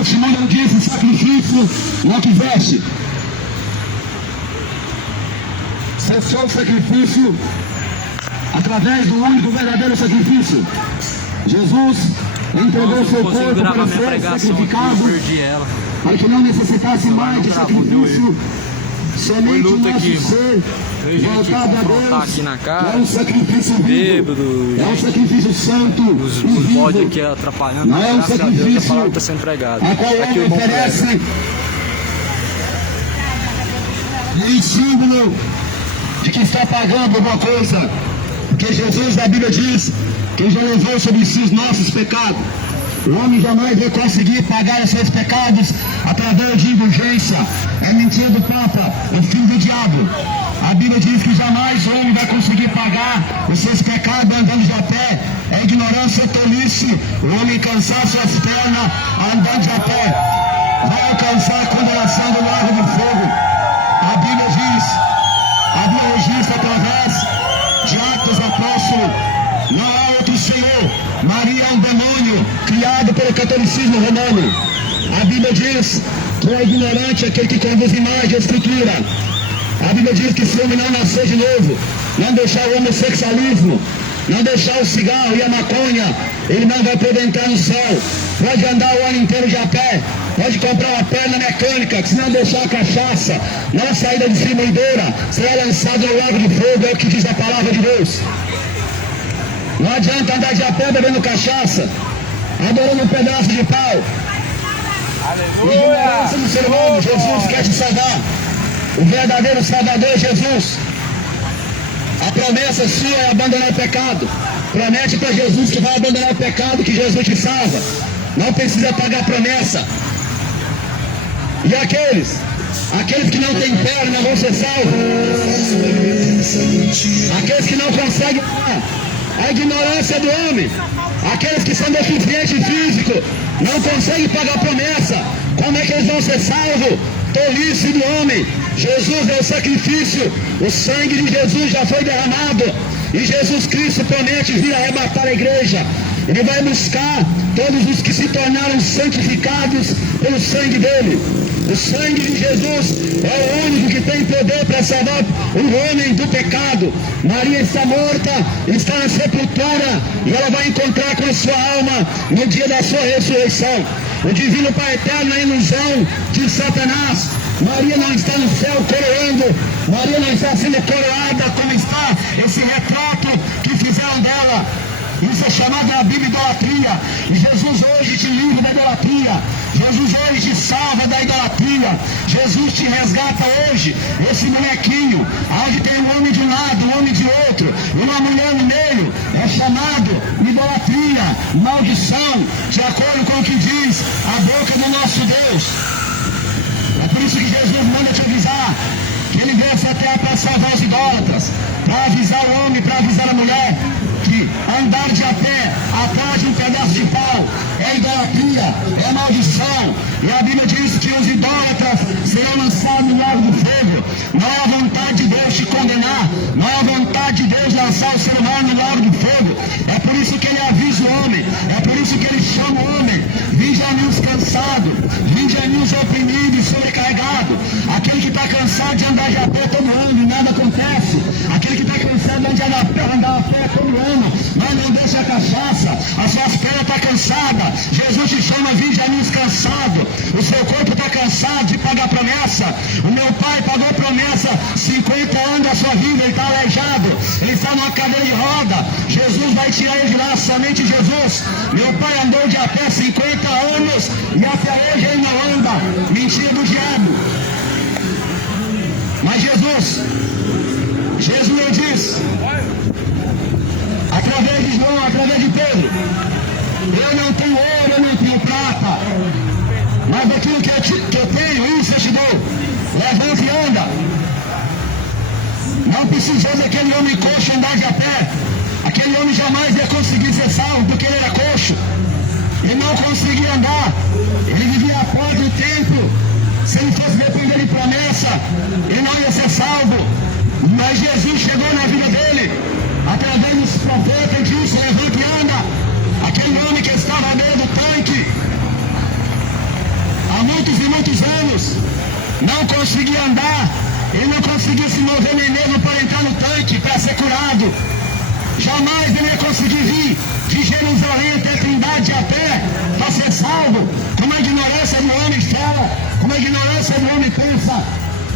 o Simão não disse: sacrifício não quiseste. Cessou o sacrifício através do único verdadeiro sacrifício. Jesus entregou seu corpo para ser sacrificado, para que não necessitasse mais de sacrifício. Somente o nosso ser voltado a Deus aqui na casa, é um sacrifício vivo, é um sacrifício santo, os bode aqui atrapalhando, não é um sacrifício a palavra está sendo pregada. a qual Aqui ele oferece em símbolo de que está pagando alguma coisa, porque Jesus, a Bíblia diz, que já levou sobre si os nossos pecados. O homem jamais vai conseguir pagar os seus pecados através de indulgência. É mentira do Papa, o filho do diabo. A Bíblia diz que jamais o homem vai conseguir pagar os seus pecados andando de a pé. É ignorância e tolice o homem cansar suas pernas andando de a pé. Vai alcançar a condenação do lago do fogo. A Bíblia registra através de Atos Apóstolos: não há outro Senhor. Maria é um demônio criado pelo catolicismo romano. A Bíblia diz que é ignorante aquele que conduz imagem à escritura. A Bíblia diz que se o homem não nascer de novo, não deixar o homossexualismo, não deixar o cigarro e a maconha, ele não vai poder entrar no céu. Pode andar o ano inteiro de a pé, pode comprar uma perna mecânica, que se não deixar a cachaça, não sair da distribuidora, será lançado no lago de fogo, é o que diz a palavra de Deus. Não adianta andar de a pé bebendo cachaça, adorando um pedaço de pau. Ignorância do ser humano. Jesus quer te salvar. O verdadeiro Salvador é Jesus. A promessa sua é abandonar o pecado. Promete para Jesus que vai abandonar o pecado, que Jesus te salva. Não precisa pagar a promessa. E aqueles que não têm perna vão ser salvos. Aqueles que não conseguem andar, a ignorância do homem. Aqueles que são deficientes físicos não conseguem pagar a promessa. Como é que eles vão ser salvos? Tolice do homem. Jesus é o sacrifício. O sangue de Jesus já foi derramado. E Jesus Cristo promete vir arrebatar a igreja. Ele vai buscar todos os que se tornaram santificados pelo sangue dele. O sangue de Jesus é o único que tem poder para salvar o homem do pecado. Maria está morta, está na sepultura, e ela vai encontrar com a sua alma no dia da sua ressurreição. O divino Pai Eterno é ilusão de Satanás. Maria não está no céu coroando, Maria não está sendo coroada como está esse retrato que fizeram dela. Isso é chamado na Bíblia idolatria. E Jesus hoje te livra da idolatria. Jesus hoje te salva da idolatria. Jesus te resgata hoje. Esse bonequinho, onde tem um homem de um lado, um homem de outro, e uma mulher no meio, é chamado idolatria, maldição, de acordo com o que diz a boca do nosso Deus. É por isso que Jesus manda te avisar que ele veio essa terra para salvar os idólatras, para avisar o homem, para avisar a mulher, que andar de a pé atrás de um pedaço de pau é idolatria, é maldição. E a Bíblia diz que os idólatras serão lançados no lago do fogo. Não é a vontade de Deus te condenar, não é a vontade de Deus lançar o ser humano no lago do fogo. É por isso que ele avisa o homem, é por isso que ele chama o homem: vinde a mim os cansados, vinde a mim os oprimidos e sobrecarregados. Aquele que está cansado de andar de a pé todo ano e nada acontece, aquele que está cansado de andar a pé todo ano, mas não deixa a cachaça, as suas pernas estão cansadas. Jesus te chama: vinde a mim os cansados. O seu corpo está cansado de pagar promessa. O meu pai pagou promessa 50 anos da sua vida, ele está aleijado, ele está numa cadeira de roda. Jesus vai tirar ele de lá, somente Jesus. Meu pai andou de a pé 50 anos e até hoje ele não anda. Mentira do diabo. Mas Jesus ele diz, através de João, através de Pedro: eu não tenho ouro, eu não tenho prata, mas aquilo que eu tenho, isso eu te dou. Levanta e anda. Não precisou daquele homem coxo andar de a pé. Aquele homem jamais ia conseguir ser salvo, porque ele era coxo. Ele não conseguia andar. Ele vivia à porta do templo. Se ele fosse depender de promessa, ele não ia ser salvo. Mas Jesus chegou na vida dele, através dos profetas, e disse: levanta e anda. Aquele homem que estava dentro do tanque, não conseguia andar, ele não conseguia se mover nem mesmo para entrar no tanque, para ser curado. Jamais ele ia conseguir vir de Jerusalém até Trindade a pé para ser salvo. Como a ignorância do homem fala, como a ignorância do homem pensa.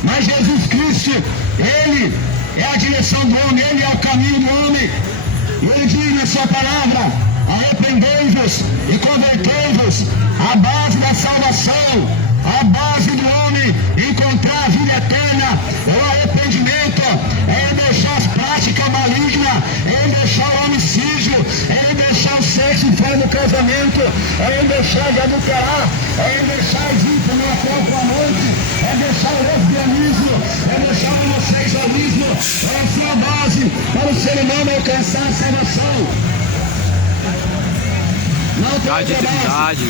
Mas Jesus Cristo, Ele é a direção do homem, Ele é o caminho do homem. E Ele diz na sua palavra: arrependei-vos e convertei-vos. A base da salvação, a base do homem encontrar a vida eterna é o arrependimento, é ele deixar as práticas malignas, é ele deixar o homicídio, é ele deixar o sexo fora do casamento, é ele deixar de adulterar, é ele deixar de ir para uma foto à noite, é deixar o lesbianismo, é deixar o homossexualismo. Essa é a base para o ser humano alcançar a salvação. Não tem outra base.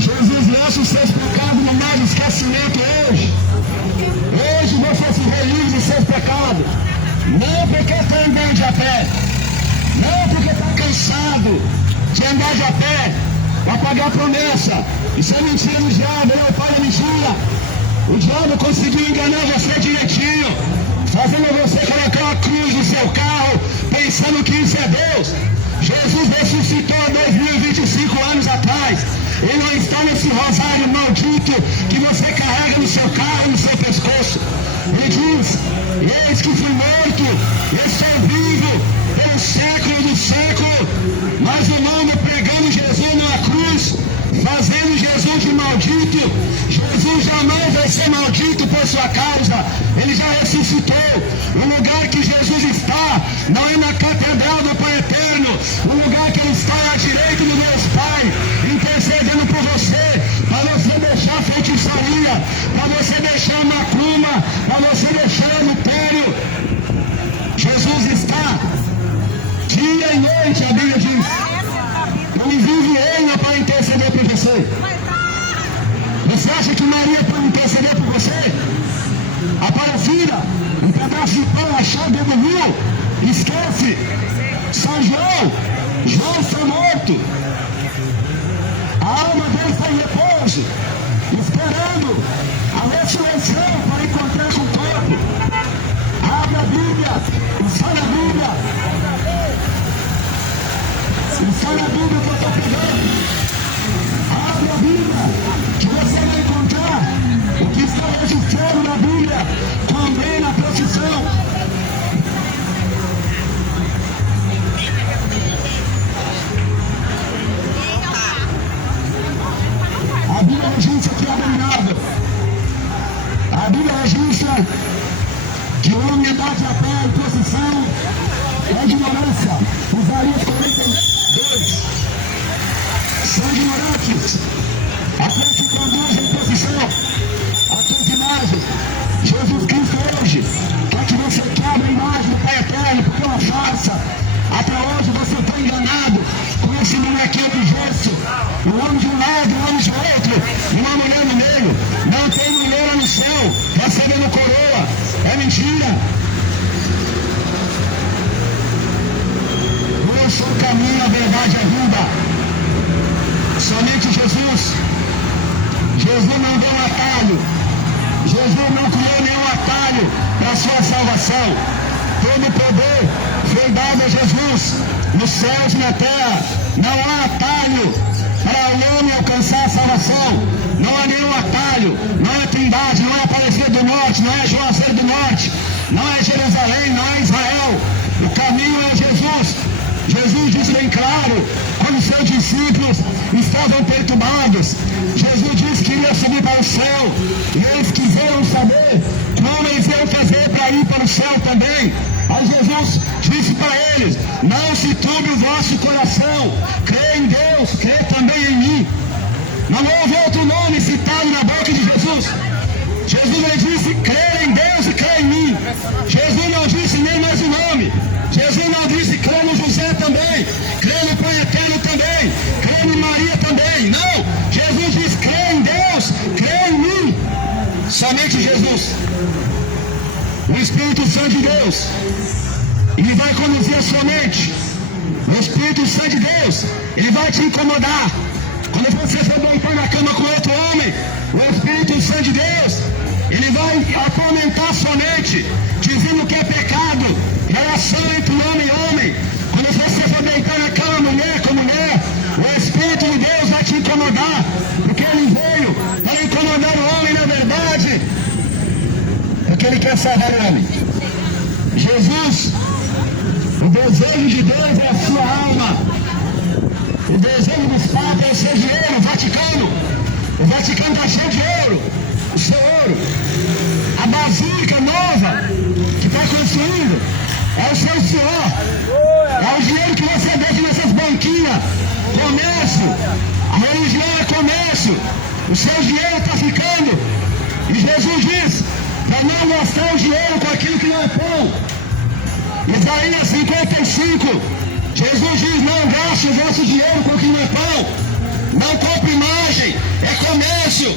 Jesus lança os seus pecados no mar do esquecimento hoje. Hoje você se relivra dos seus pecados. Não porque está andando a pé. Não porque está cansado de andar de a pé para pagar a promessa. Isso é mentira do diabo, ele é o pai da mentira. O diabo conseguiu enganar você direitinho, fazendo você colocar uma cruz no seu carro, pensando que isso é Deus. Jesus ressuscitou há 2025 anos atrás. Ele não está nesse rosário maldito que você carrega no seu carro, no seu pescoço. Ele diz: eis que fui morto, eu sou vivo pelo século do século. Mas o mundo pregando Jesus numa cruz, fazendo Jesus de maldito. Jesus jamais vai ser maldito por sua causa. Ele já ressuscitou. O lugar que Jesus está não é na catedral do Pai Eterno. O lugar que ele está é à direita do Deus Pai, intercedendo por você, para você deixar a feitiçaria, para você deixar macumba, para você deixar o adultério. Jesus está dia e noite, a Bíblia diz. Ele vive reina para interceder por você. Você acha que Maria pode interceder por você? Aparecida, um pedaço de pão achado dentro do rio. Esquece. São João está morto. A alma dele está em repouso, esperando a ressurreição para encontrar com o corpo. Abre a Bíblia, está na Bíblia. Está na Bíblia que eu estou pegando. Abre a Bíblia, que você vai encontrar o que está registrado na Bíblia. Condena a profissão. A Bíblia registra que é abominável. A Bíblia registra que o homem andar de a pé em procissão é ignorância. Isaías 42. São ignorantes. Aqueles que conduzem em procissão, aqueles imagens. Jesus Cristo hoje quer que você quebre a imagem do Pai Eterno, porque é uma farsa. Até hoje você foi enganado com esse bonequinho de gesso. Um homem de um lado, um homem de outro, e uma mulher no meio. Não tem mulher no céu recebendo coroa. É mentira. Eu sou o caminho, a verdade e a vida. Somente Jesus. Jesus não deu um atalho. Jesus não criou nenhum atalho para a sua salvação. Todo o poder foi dado a Jesus nos céus e na terra. Não há atalho para o homem alcançar a salvação. Não há nenhum atalho. Não é Trindade, não é Aparecida do Norte, não é Juazeiro do Norte, não é Jerusalém, não é Israel. O caminho é Jesus. Jesus disse bem claro, quando seus discípulos estavam perturbados, Jesus disse que iria subir para o céu, e eles quiseram saber como eles iam fazer para ir para o céu também. Aí Jesus disse para eles: não se turbe o vosso coração, crê em Deus, crê também em mim. Não houve outro nome citado na boca de Jesus. Jesus lhe disse: crê em Deus e crê em mim. Jesus não disse nem mais o nome. Jesus não disse: crê no José também, crê no Pai Eterno também, crê em Maria também. Não, Jesus diz: crê em Deus, crê em mim. Somente Jesus. O Espírito Santo de Deus, ele vai conduzir a sua mente. O Espírito Santo de Deus, ele vai te incomodar. Quando você for deitar na cama com outro homem, o Espírito Santo de Deus, ele vai atormentar sua mente, dizendo que é pecado, relação entre homem e homem. Quando você for deitar na cama mulher com mulher, o Espírito de Deus vai te incomodar, porque ele veio para incomodar o homem na verdade, porque ele quer salvar o homem. Jesus, o desejo de Deus é a sua alma. O desejo dos pais é o seu dinheiro, o Vaticano. O Vaticano está cheio de ouro, o seu ouro. A basílica nova que está construindo é o seu suor. É o dinheiro que você deixa nessas banquinhas. Comércio. A religião é comércio. O seu dinheiro está ficando. E Jesus diz para não gastar o dinheiro com aquilo que não é pão. Isaías 55. Jesus diz, não gaste o vosso dinheiro com o que não é pão. Não compre imagem, é comércio.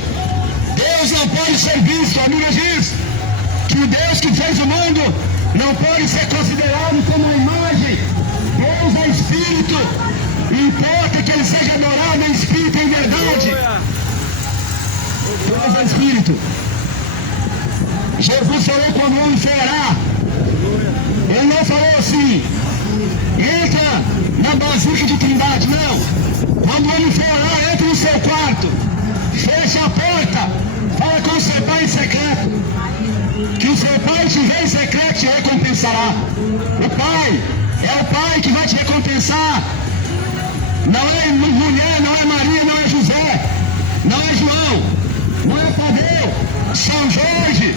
Deus não pode ser visto. A Bíblia diz que o Deus que fez o mundo não pode ser considerado como uma imagem. Deus é Espírito. Importa que ele seja adorado em Espírito e em verdade. Deus é Espírito. Jesus falou quando o homem for orar. Ele não falou assim, entra na basílica de Trindade, não. Quando o homem for orar, entra no seu quarto, fecha a porta, fala com o seu pai em secreto, que o seu pai te vê em secreto te recompensará. O pai é o pai que vai te recompensar. Não é mulher, não é Maria, não é José, não é João, não é Tadeu, São Jorge,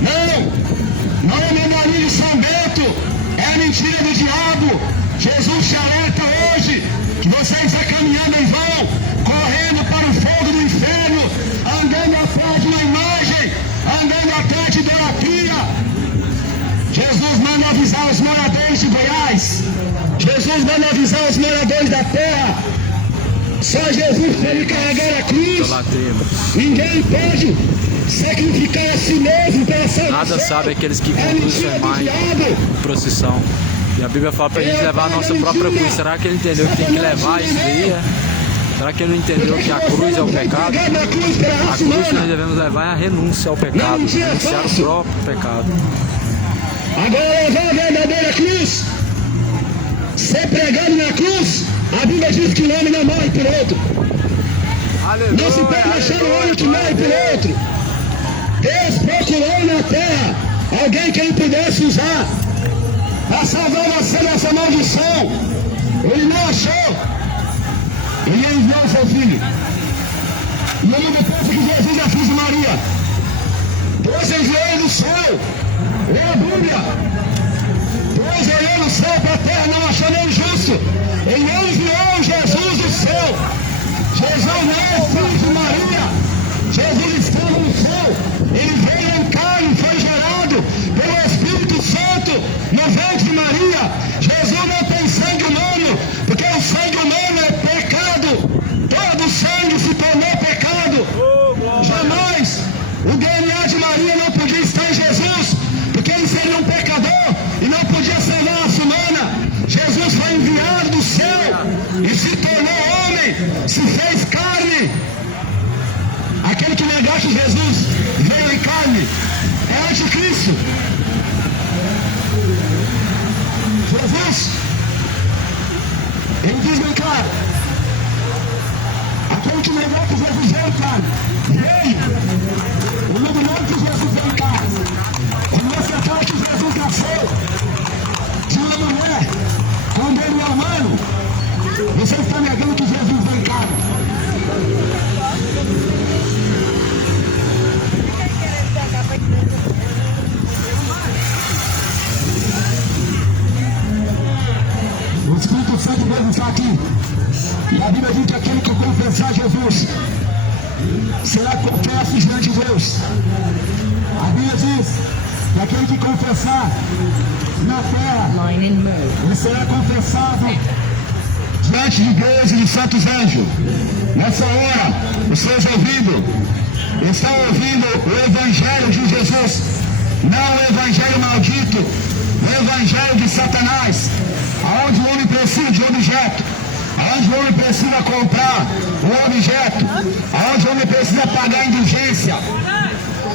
não é Mendorinha de São Bento, é a mentira do diabo. Jesus te alerta hoje que você está caminhando em vão, correndo para o fogo do inferno, andando atrás de uma imagem, andando atrás de idolatria. Jesus manda avisar os moradores de Goiás, Jesus manda avisar os moradores da terra. Só Jesus pode carregar a cruz. Ninguém pode sacrificar a si mesmo pela salvação. Nada sabe aqueles que conduzem em procissão. E a Bíblia fala pra gente levar a nossa própria cruz. Será que ele entendeu que tem que levar isso daí? Será que ele não entendeu que a cruz é o pecado? A cruz que nós devemos levar é a renúncia ao pecado, renunciar o próprio pecado. Agora levar a verdadeira cruz, ser pregado na cruz, a Bíblia diz que o homem não morre por outro. Não se pode deixar o homem que morre por outro. Deus procurou na terra alguém que ele pudesse usar para salvar você dessa maldição. Ele não achou. Ele enviou o seu filho. E ele depois que Jesus já fez Maria, Deus enviou ele do céu. Lê a Bíblia. Deus olhou no céu para a terra, não achou nem justo. Ele enviou Jesus do céu. Jesus não é filho de Maria. Jesus estava no céu. Ele veio em carne, foi gerado pelo Espírito Santo no ventre de Maria. Jesus não tem sangue humano, porque o sangue humano é pecado. Todo sangue se tornou pecado. Jamais o DNA de Maria não podia estar em Jesus, porque ele seria um pecador e não podia salvar a raça humana. Jesus foi enviado do céu e se tornou homem, se fez carne. Aquele que negaste Jesus veio em carne, é anticristo. Jesus, ele diz bem claro, aquele que negou que Jesus veio em carne, veio. O nome não que Jesus veio em carne. Se você fala que Jesus nasceu de uma mulher, quando ele é humano, você está negando que Jesus veio em carne. O Espírito Santo de Deus está aqui. E a Bíblia diz que aquele que confessar Jesus será confesso diante de Deus. A Bíblia diz que aquele que confessar na terra, ele será confessado diante de Deus e dos santos anjos. Nessa hora, os seus ouvidos estão ouvindo o Evangelho de Jesus, não o Evangelho maldito, o Evangelho de Satanás, aonde o homem precisa de objeto, Onde o homem precisa comprar um objeto, onde o homem precisa pagar indulgência.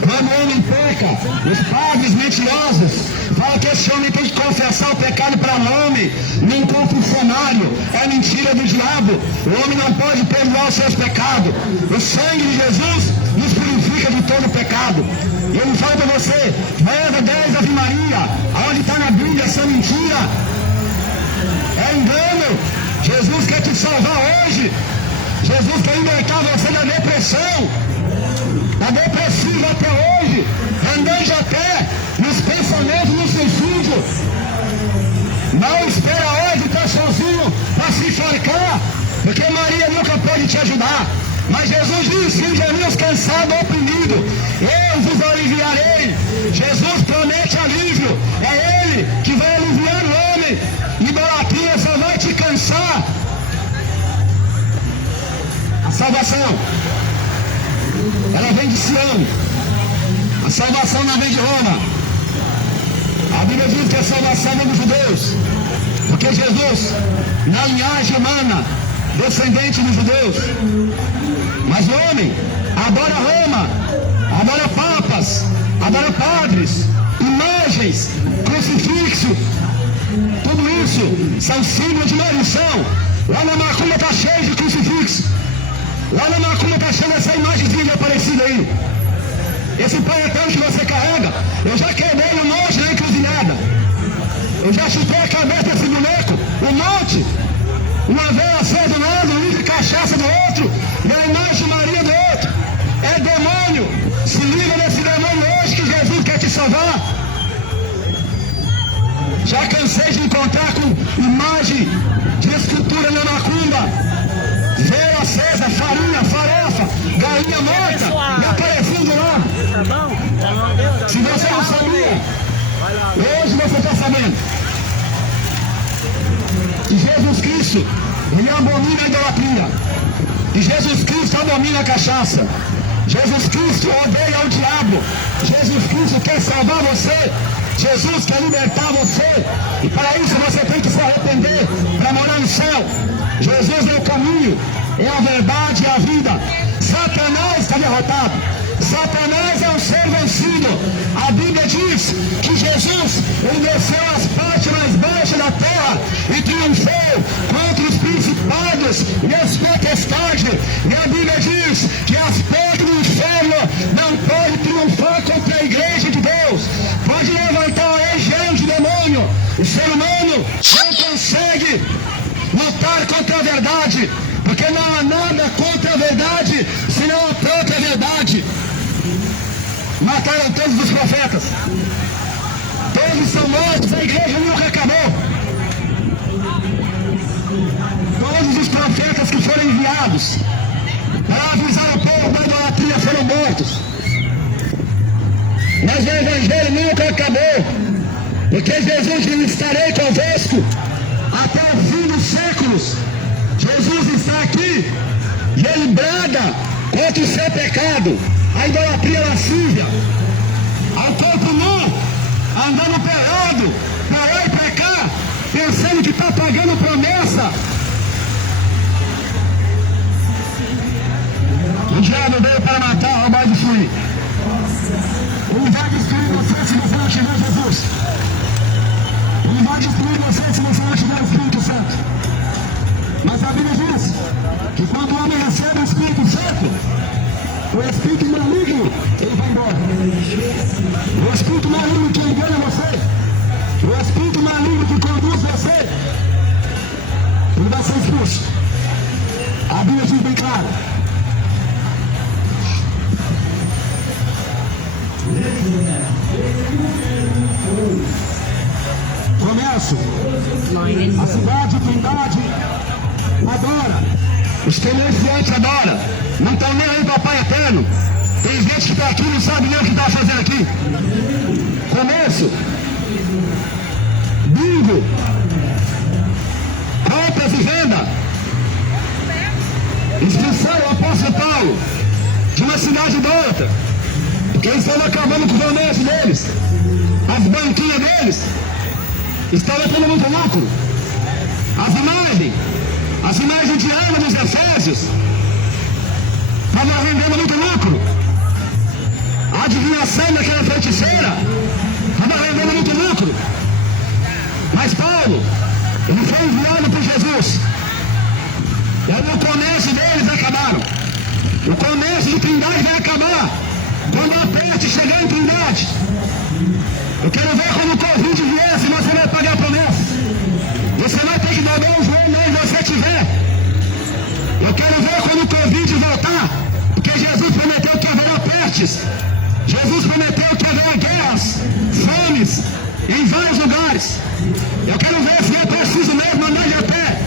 Quando o homem peca, os padres mentirosos falam que esse homem tem que confessar o pecado para um homem num confessionário. É mentira do diabo. O homem não pode perdoar os seus pecados. O sangue de Jesus nos purifica de todo pecado. E eu falo para você, leva 10 Ave Maria, aonde está na Bíblia essa mentira. É engano. Jesus quer te salvar hoje. Jesus quer libertar você da depressão. Está depressivo até hoje, andando até nos pensamentos no suicídio. Não espera hoje estar sozinho para se enforcar, porque Maria nunca pode te ajudar. Mas Jesus diz: vinde a mim os cansados e oprimidos, eu vos aliviarei. Jesus promete alívio, é Ele que vai aliviar o homem. Idolatria só vai te cansar. A salvação, ela vem de Sião. A salvação não vem de Roma. A Bíblia diz que a salvação vem dos judeus, porque Jesus, na linhagem humana, descendente dos judeus. Mas o homem adora Roma, adora papas, adora padres, imagens, crucifixo. Tudo isso são símbolos de maldição. Lá na macumba está cheio de crucifixo. Lá na macumba está cheio dessa imagenzinha aparecida aí. Esse panetão que você carrega, eu já quebrei um monte na encruzilhada. Eu já chutei a cabeça desse boneco, um monte. Uma vela acesa do lado, um litro de cachaça do outro, e a imagem de Maria do outro. É demônio. Se liga nesse demônio hoje que Jesus quer te salvar. Já cansei de encontrar com imagem de escultura na macumba. Vela acesa, farinha, farofa, galinha morta, me aparecendo lá. Se você não sabia, hoje você está sabendo. E Jesus Cristo, Ele abomina a idolatria. E Jesus Cristo abomina a cachaça. Jesus Cristo odeia o diabo. Jesus Cristo quer salvar você. Jesus quer libertar você. E para isso você tem que se arrepender para morar no céu. Jesus é o caminho, é a verdade e a vida. Satanás está derrotado. Satanás é um ser vencido. A Bíblia diz que Jesus, ele desceu às partes mais baixas da terra e triunfou contra os principados e as potestades. E a Bíblia diz que as portas do inferno não podem triunfar contra a igreja de Deus. Pode levantar uma legião de demônio. O ser humano não consegue lutar contra a verdade, porque não há nada contra a verdade, senão a própria verdade. Mataram todos os profetas. Todos são mortos, a igreja nunca acabou. Todos os profetas que foram enviados para avisar o povo da idolatria foram mortos. Mas o evangelho nunca acabou, porque Jesus diz: estarei convosco até o fim dos séculos. Jesus está aqui e ele brada contra o seu pecado, a idolatria lascívia, ao corpo nu, andando pelado, para lá e para cá, pensando que está pagando promessa. O diabo veio para matar, roubar e destruir. Ele vai destruir você se você não tiver Jesus. Ele vai destruir você se você não tiver o Espírito Santo. Mas a Bíblia diz que quando o homem recebe o Espírito Santo, o espírito maligno, ele vai embora. O espírito maligno que engana você, o espírito maligno que conduz você, ele vai ser expulso. A Bíblia diz bem claro. Começo. A cidade, a trindade, adora. Os comerciantes adoram. Não estão nem aí para o Pai Eterno. Tem gente que está aqui e não sabe nem o que está fazendo aqui. Comércio, bingo, compras e venda. Expulsaram o apóstolo Paulo de uma cidade da outra, porque eles estavam acabando com o comércio deles. As banquinhas deles estavam tendo muito lucro. As imagens As imagens de Ana dos Efésios estavam rendendo muito lucro. A adivinhação daquela feiticeira estava rendendo muito lucro. Mas Paulo, ele foi enviado por Jesus. E aí o comércio deles acabaram. O comércio de Trindade vai acabar quando a peste chegar em Trindade. Eu quero ver quando o Covid vier, se você vai pagar a promessa. Você vai ter que dobrar um joelho onde você estiver. Eu quero ver quando o Covid voltar, porque Jesus prometeu que haverá pestes. Jesus prometeu que haverá guerras, fomes, em vários lugares. Eu quero ver se é preciso mesmo andar de a pé.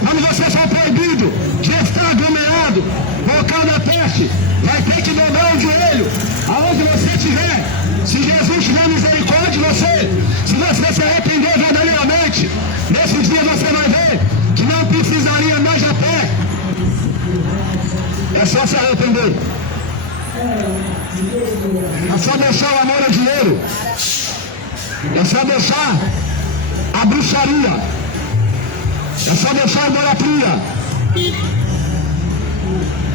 Quando você for proibido de estar aglomerado por causa da peste, vai ter que dobrar o joelho aonde você estiver. Se Jesus tiver misericórdia de você, se você se arrepender verdadeiramente, nesse dia você vai ver que não precisaria andar de a pé. É só se arrepender. É só deixar o amor ao dinheiro. É só deixar a bruxaria. É só deixar a idolatria.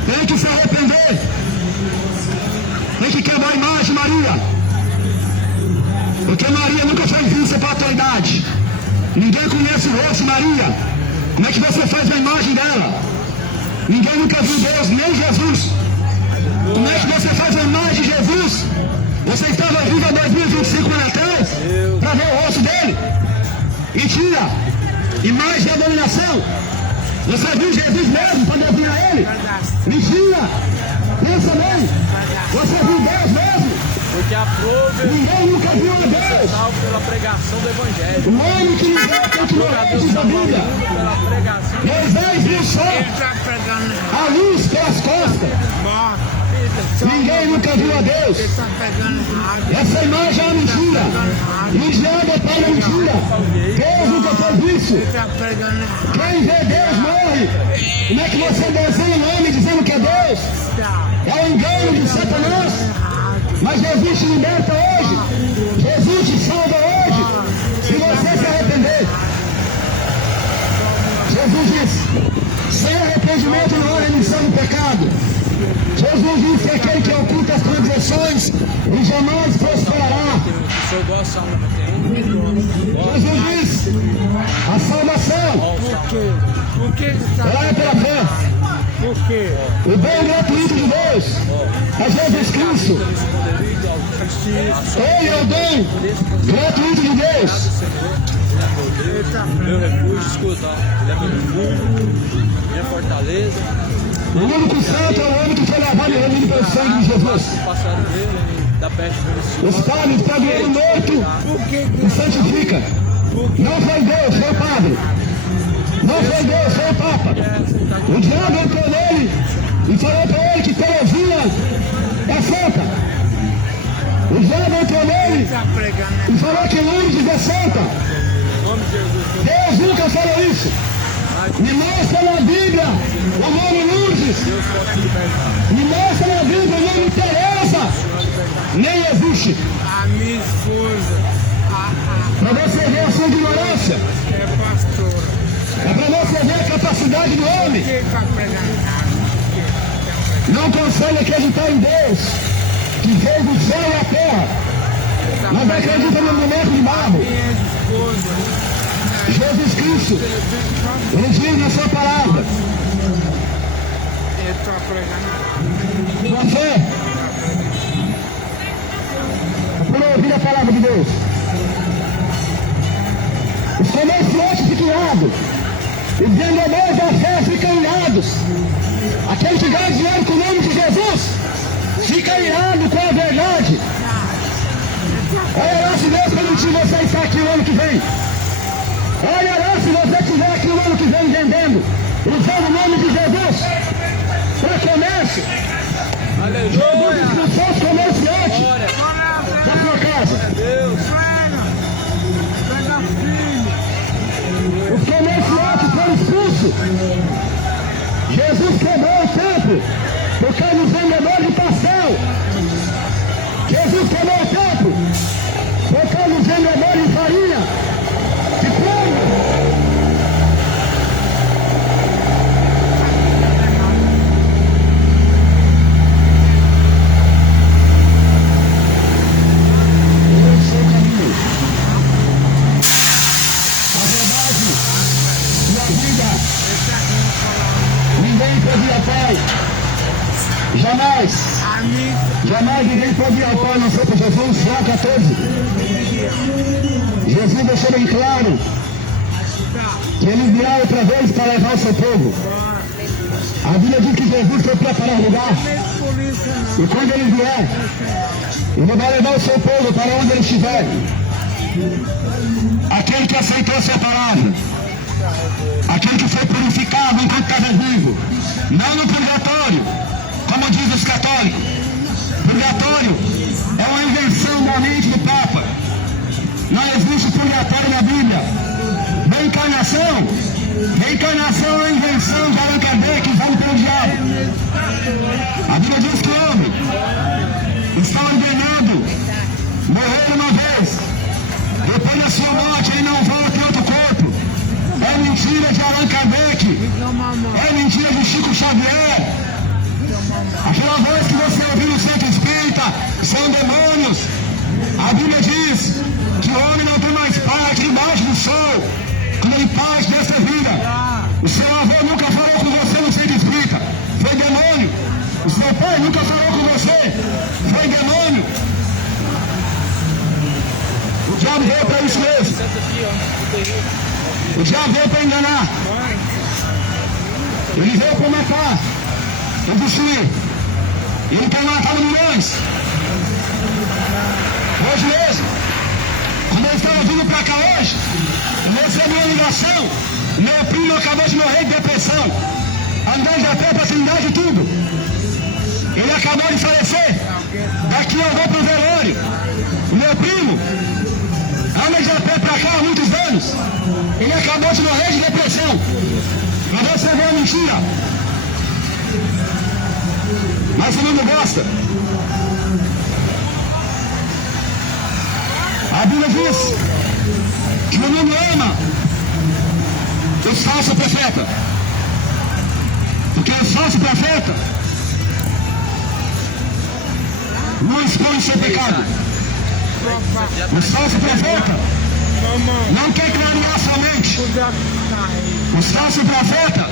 Tem que se arrepender. Tem que quebrar a imagem de Maria. Porque Maria nunca foi vista para a tua idade. Ninguém conhece o rosto de Maria. Como é que você faz a imagem dela? Ninguém nunca viu Deus, nem Jesus. Como é que você faz a imagem de Jesus? Você estava vivo há 2025 anos atrás para ver o rosto dele? Mentira! Imagem de abominação! Você viu Jesus mesmo para definir ele? Mentira! Pensa bem! Você viu Deus mesmo? Porque aprove. Ninguém nunca viu a Deus. Salvo pela pregação do Evangelho. O homem que ninguém continuou a Bíblia. Pela pregação. Moisés viu só a luz pelas costas. Ninguém nunca viu a Deus. Essa imagem é uma mentira. Midian é para mentira. Deus nunca fez isso. Quem vê Deus morre. Como é que você desenha um homem dizendo que é Deus? É um engano de Satanás. Mas Jesus te liberta hoje. Jesus te salva hoje. Se você se arrepender. Jesus disse: sem arrependimento não há remissão do pecado. Jesus disse que aquele que oculta as transgressões e jamais prosperará. Jesus disse: a salvação ela é pela fé. O bem gratuito de Deus é Jesus Cristo. Ele é o bem gratuito de Deus. Meu refúgio, escuta, ele é meu refúgio, minha fortaleza. O único santo é o homem que foi lavado e remido pelo sangue de Jesus. Os padres pegam ele morto e santifica. Não foi Deus, foi o padre. Não foi Deus, foi o Papa. O diabo entrou nele e falou para ele que teologia é santa. O diabo entrou nele e falou que Lourdes é santa. Deus nunca falou isso. Me mostra na Bíblia o nome Lourdes. Me mostra na Bíblia o nome Teresa. Nem existe. A minha esposa. Para você ver a sua ignorância. É pastora. É para você ver a capacidade do homem. Não consegue acreditar em Deus, que fez o céu e a terra. Mas acredita no boneco de barro. Jesus Cristo, ele diz na sua palavra. Com fé. Por ouvir a palavra de Deus. Os comerciantes ficam irados. Os vendedores da fé ficam irados. Aquele que ganha dinheiro com o nome de Jesus fica irado com a verdade. Olha lá se Deus permitir você estar aqui o ano que vem. Olha lá se você estiver aqui o ano que vem vendendo, usando o nome de Jesus para comércio. Jesus expulsou os comerciantes da sua casa. Os comerciantes foram expulsos. Jesus quebrou o templo por causa dos vendedores de pastel. Jesus quebrou o templo por causa dos vendedores de farinha, de pão. pode ir ao Pai. Jamais. Jamais ninguém pode ir ao Pai, não sei por Jesus. João 14. Jesus deixou bem claro que ele virá outra vez para levar o seu povo. A Bíblia diz que Jesus foi preparar lugar. E quando ele vier, ele vai levar o seu povo para onde ele estiver. Aquele que aceitou a sua palavra, aquele que foi purificado enquanto estava vivo, não no purgatório, como dizem os católicos. Purgatório é uma invenção da mente do Papa. Não existe purgatório na Bíblia. Reencarnação é uma invenção de Allan Kardec usada pelo diabo. A Bíblia diz que o homem está ordenado morrer uma vez. Depois da sua morte ele não volta em outro corpo. É mentira de Allan Kardec. É mentira de Chico Xavier. Aquela voz que você ouviu no centro espírita são demônios. A Bíblia diz que o homem não tem mais parte debaixo do sol, quando ele parte dessa vida. O seu avô nunca falou com você no centro espírita, foi demônio. O seu pai nunca falou com você, foi demônio. O diabo veio para isso mesmo. O diabo veio para enganar. Ele veio para matar, para destruir. Ele tem matado milhões. Hoje mesmo, quando eu estava vindo para cá hoje, eu recebi uma ligação. Meu primo acabou de morrer de depressão, andando a pé para a cidade e tudo. Ele acabou de falecer. Daqui eu vou para o velório. O meu primo anda de a pé para cá há muitos anos. Ele acabou de morrer de depressão. Para você ver a mentira. Mas o mundo gosta. A Bíblia diz que o mundo ama os falsos profetas. Porque os falsos profetas não expõem seu pecado. Os falsos profetas não querem clarear sua mente. Os falsos profetas,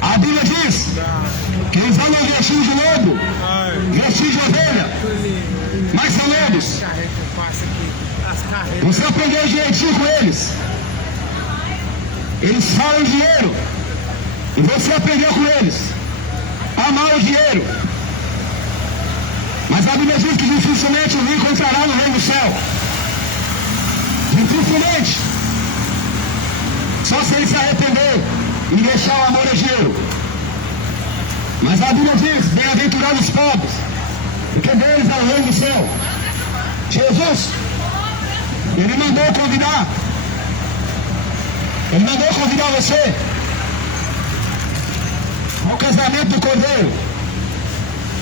a Bíblia diz que eles vão vestir de lobo, vestir de ovelha, mas são lobos. Você aprendeu direitinho com eles. Eles falam dinheiro. E você aprendeu com eles. Amar o dinheiro. Mas a Bíblia diz que dificilmente o rico entrará no reino do céu. Dificilmente. Só se ele se arrepender e deixar o amor ao dinheiro. Mas a Bíblia diz, bem-aventurados os pobres, porque deles é o reino do céu. Jesus, ele mandou convidar você ao casamento do Cordeiro.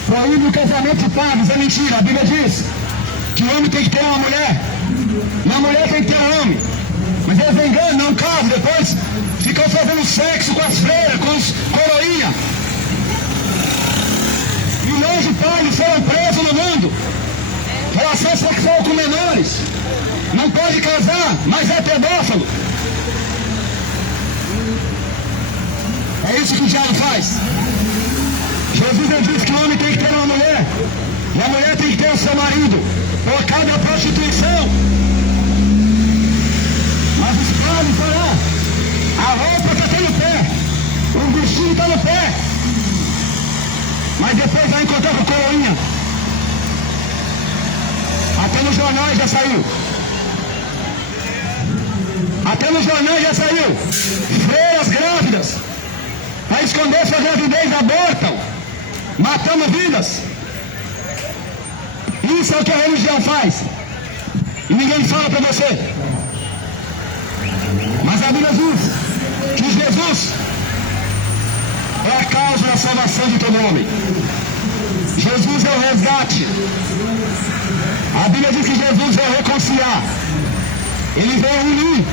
Proíbe o casamento de padres, é mentira. A Bíblia diz que o homem tem que ter uma mulher e a mulher tem que ter um homem. Mas eles enganam, não casam, depois ficam fazendo sexo com as freiras, com os coroinhas. Milhões de padres foram presos no mundo. Relação sexual com menores. Não pode casar, mas é pedófilo. É isso que o diabo faz. Jesus disse que o homem tem que ter uma mulher e a mulher tem que ter o seu marido. Por causa da prostituição. Mas os padres falam, a roupa está no pé, o vestido está no pé, mas depois vai encontrar com coroinha. Até no jornal já saiu. Até no jornal já saiu. Freiras grávidas, para esconder sua gravidez, abortam, matando vidas. Isso é o que a religião faz. E ninguém fala para você. Mas a Bíblia diz que Jesus é a causa da salvação de todo homem. Jesus é o resgate. A Bíblia diz que Jesus veio reconciliar. Ele veio unir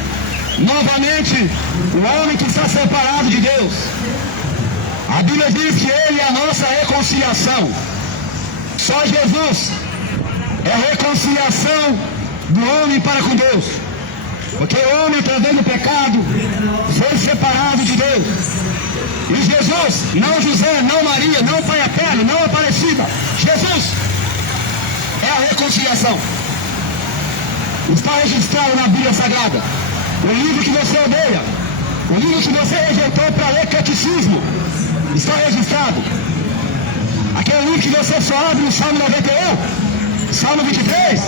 novamente o homem que está separado de Deus. A Bíblia diz que Ele é a nossa reconciliação. Só Jesus é a reconciliação do homem para com Deus. Porque o homem, através do pecado, foi separado de Deus. E Jesus, não José, não Maria, não Pai Eterno, não Aparecida. Jesus é a reconciliação. Está registrado na Bíblia Sagrada. O livro que você odeia, o livro que você rejeitou para ler catecismo, está registrado. Aquele livro que você só abre no Salmo 91. Salmo 23.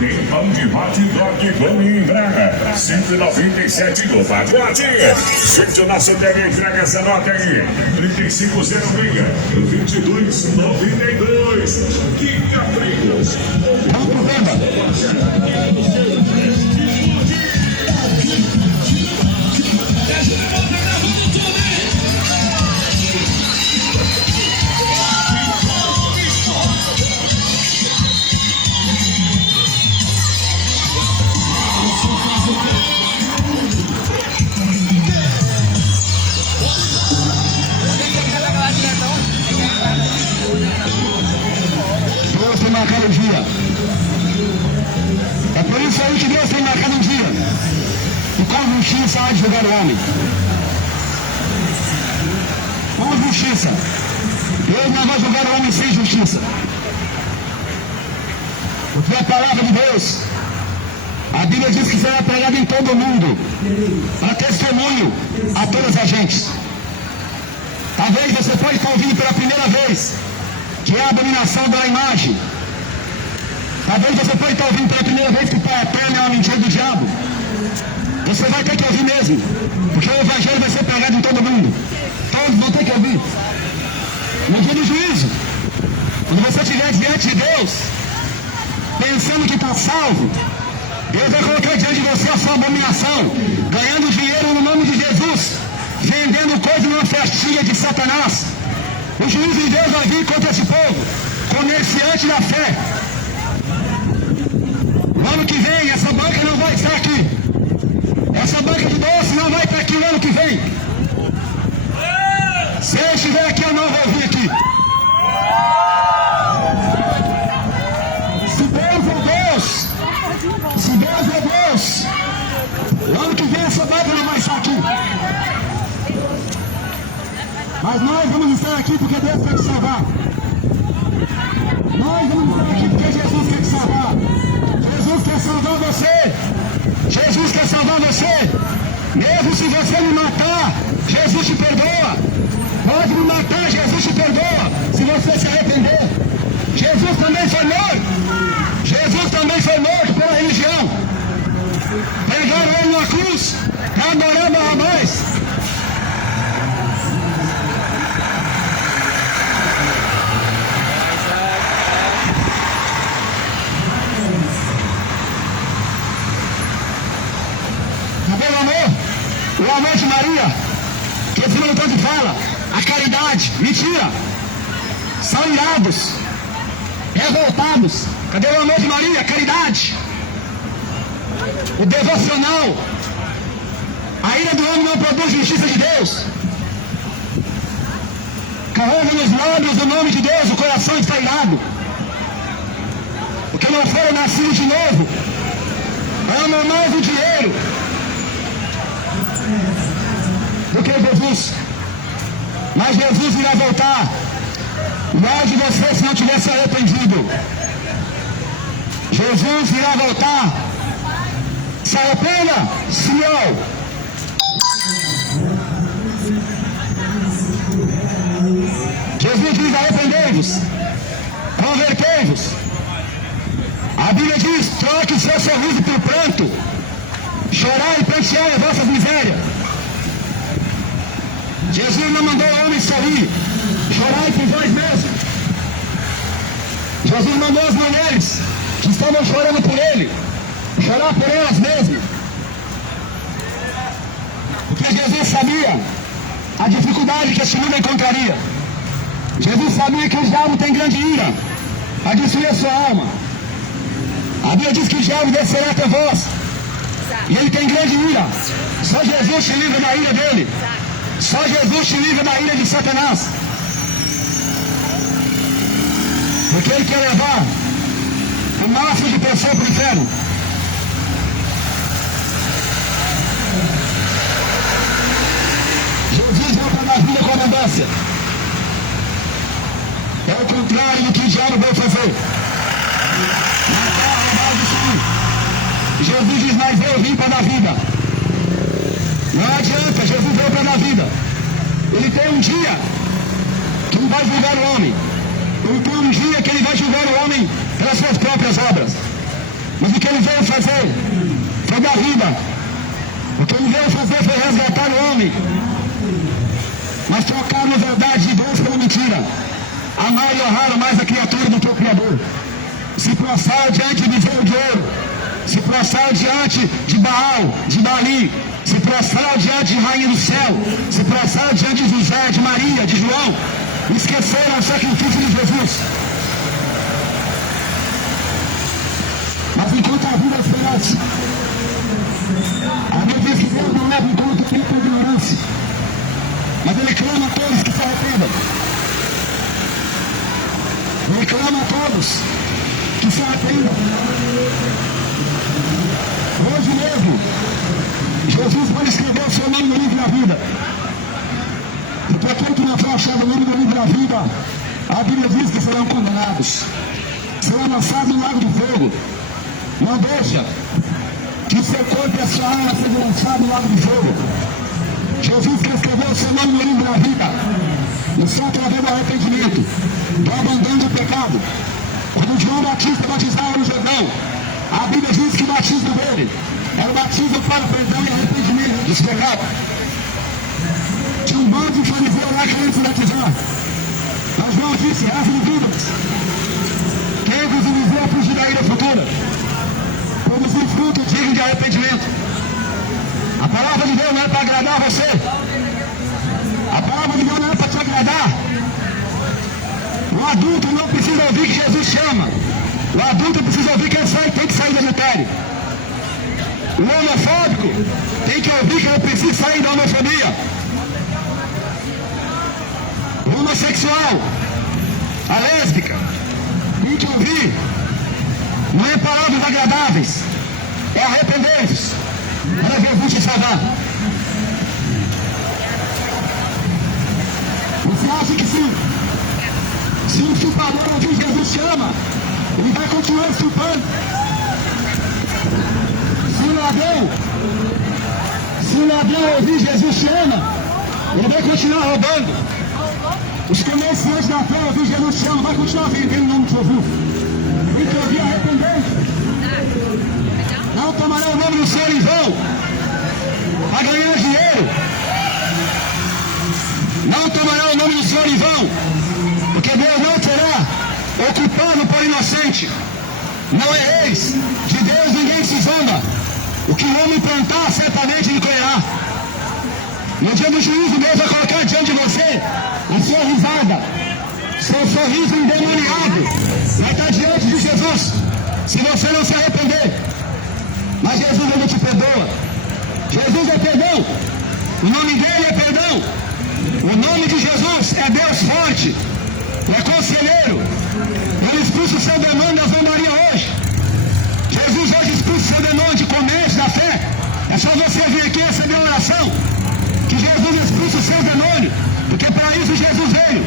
Tem pão de hot dog bom e entrega. 197 do pacote. Gente, o nosso TV entrega essa nota aí. 3506-2292. Que caprichos. Vamos pro venda. Deus tem marcado um dia. É por isso aí que Deus tem marcado um dia. E com justiça há de julgar o homem. Com justiça. Deus não vai julgar o homem sem justiça. Porque a palavra de Deus, a Bíblia diz que será pregada em todo o mundo, para testemunho a todas as gentes. Talvez você pode estar ouvindo pela primeira vez que é a abominação da imagem. Talvez você pode estar ouvindo pela primeira vez que o Pai Eterno é uma mentira do diabo. Você vai ter que ouvir mesmo, porque o Evangelho vai ser pregado em todo mundo. Todos vão ter que ouvir. No dia do juízo, quando você estiver diante de Deus, pensando que está salvo, Deus vai colocar diante de você a sua abominação, ganhando dinheiro no nome de Jesus, vendendo coisa numa festinha de Satanás. O juízo de Deus vai vir contra esse povo, comerciante da fé. No ano que vem, essa banca não vai estar aqui. Essa banca de doce não vai estar aqui no ano que vem. Se eu estiver aqui, eu não vou vir aqui. Se Deus é Deus, se Deus é Deus, no ano que vem essa banca não vai estar aqui. Mas nós vamos estar aqui porque Deus quer te salvar. Nós vamos estar aqui porque Jesus quer te salvar. Jesus quer salvar você. Jesus quer salvar você. Mesmo se você me matar, Jesus te perdoa. Pode me matar, Jesus te perdoa. Se você se arrepender. Jesus também foi morto. Jesus também foi morto pela religião. Pegaram ele na cruz para adorar Barrabás. O amor de Maria, que esse nome tanto fala, a caridade, mentira, são irados, revoltados. Cadê o amor de Maria? A caridade, o devocional. A ira do homem não produz justiça de Deus. Carrega nos lábios o nome de Deus, o coração está irado. Porque não foram nascidos de novo, amam mais o dinheiro do que Jesus. Mas Jesus irá voltar. Mal de você se não tiver se arrependido. Jesus irá voltar. Se arrependa, Senhor. Jesus diz: arrependei-vos, convertei-vos. A Bíblia diz: troque o seu sorriso por pranto, chorar e prantear as vossas misérias. Jesus não mandou o homem sorrir, chorar por vós mesmos. Jesus mandou as mulheres que estavam chorando por ele, chorar por elas mesmas. Porque Jesus sabia a dificuldade que esse mundo encontraria. Jesus sabia que o diabo tem grande ira a destruir a sua alma. A Bíblia diz que o diabo descerá até vós. E ele tem grande ira. Só Jesus te livra da ira dele. Só Jesus te livra da ira de Satanás. Porque ele quer levar o máximo de pessoa para o inferno. Jesus vai para sacerdócia. É o contrário do que o diabo vai fazer. Matar, roubar, destruir. Jesus diz, mas eu vim para dar vida. Não adianta, Jesus veio para dar vida. Ele tem um dia que ele vai julgar o homem. Ele tem um dia que ele vai julgar o homem pelas suas próprias obras. Mas o que ele veio fazer foi dar vida. O que ele veio fazer foi resgatar o homem. Mas trocar a verdade de Deus pela mentira. Amar e honrar mais a criatura do que o Criador. Se prostrar diante de bezerro de ouro. Se prostrar diante de Baal, de Bali. Se prostrar diante de Rainha do Céu. Se prostrar diante de José, de Maria, de João. Esqueceram o sacrifício de Jesus. Mas enquanto a vida esperança, a Bíblia diz que Deus não leva em conta quem tem ignorância. Mas Ele clama a todos que se arrependam. Ele clama a todos que se arrependam. Hoje mesmo, Jesus pode escrever o seu nome no livro da vida. E para quem que não foi achado o nome no livro da vida, a Bíblia diz que serão condenados. Serão lançados no lago de fogo. Não deixa que seu corpo e a sua alma sejam lançados no lago de fogo. Jesus quer escrever o seu nome no livro da vida. E só através do arrependimento, do abandono do pecado. Quando João Batista batizava no Jordão, a Bíblia diz que o batismo dele era o batismo para perdão e arrependimento dos pecados. Tinha um bando de fariseus lá querendo se batizar. Mas João disse, raça de vidas, quem vos enviou a fugir da ira futura? Produzir fruto digno de arrependimento. A palavra de Deus não é para agradar você. A palavra de Deus não é para te agradar. O adulto não precisa ouvir que Jesus chama. O adulto precisa ouvir que ele tem que sair do adultério. O homofóbico tem que ouvir que ele precisa sair da homofobia. O homossexual, a lésbica, tem que ouvir. Não é palavras agradáveis, é arrepender-vos para Jesus te salvar. Você acha que se o chupador ouvir Jesus chama, ele vai continuar chupando? Se o ladrão ouvir Jesus chama, ele vai continuar roubando. Os comerciantes da fé ouvir Jesus chama, vai continuar vendendo em nome de Jesus. Tem que ouvir arrependente. Não tomará o nome do Senhor em vão para ganhar dinheiro. Não tomará o nome do Senhor em vão, porque Deus não será ocupado por inocente. Não é eis, de Deus ninguém se zomba. O que o homem plantar, certamente ele colherá. No dia do juízo, Deus vai colocar diante de você a sua risada, seu sorriso endemoniado, vai estar diante de Jesus, se você não se arrepender. Mas Jesus não te perdoa. Jesus é perdão. O nome dele é perdão. O nome de Jesus é Deus forte, é conselheiro. Ele expulsa o seu demônio da zombaria hoje. Jesus hoje expulsa o seu demônio de comércio, da fé. É só você vir aqui e receber a oração que Jesus expulsa o seu demônio, porque para isso Jesus veio.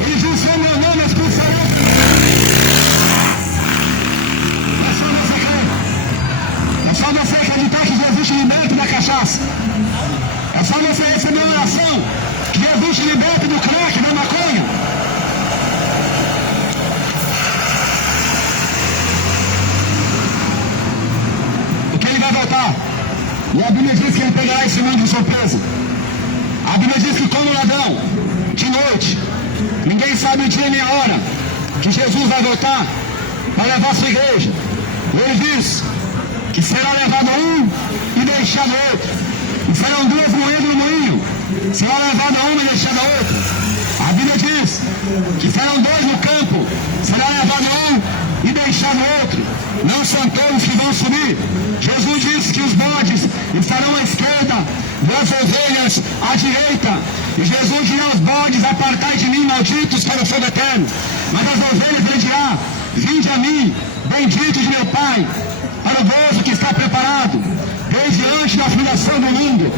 Ele diz, o meu nome expulsará. É só você crer. É só você acreditar que Jesus te liberta da cachaça. É só você receber a oração que Jesus te liberta do crack, da maconha. Porque ele vai voltar. E a Bíblia diz que ele pegará esse mundo de surpresa. A Bíblia diz que como ladrão, de noite, ninguém sabe o dia nem a hora que Jesus vai voltar para levar a sua igreja. Ele diz que será levado um e deixado outro. E serão duas moedas no moinho. Será levado uma e deixado a outra. A Bíblia diz que serão dois no campo. Será levado um e deixado outro. Não são todos que vão subir. Jesus disse que os bodes estarão à esquerda e as ovelhas à direita. E Jesus dirá aos bodes, apartai de mim, malditos, para o fogo eterno. Mas as ovelhas ele dirá, vinde a mim, bendito de meu Pai, para o gozo que está preparado desde antes da fundação do mundo.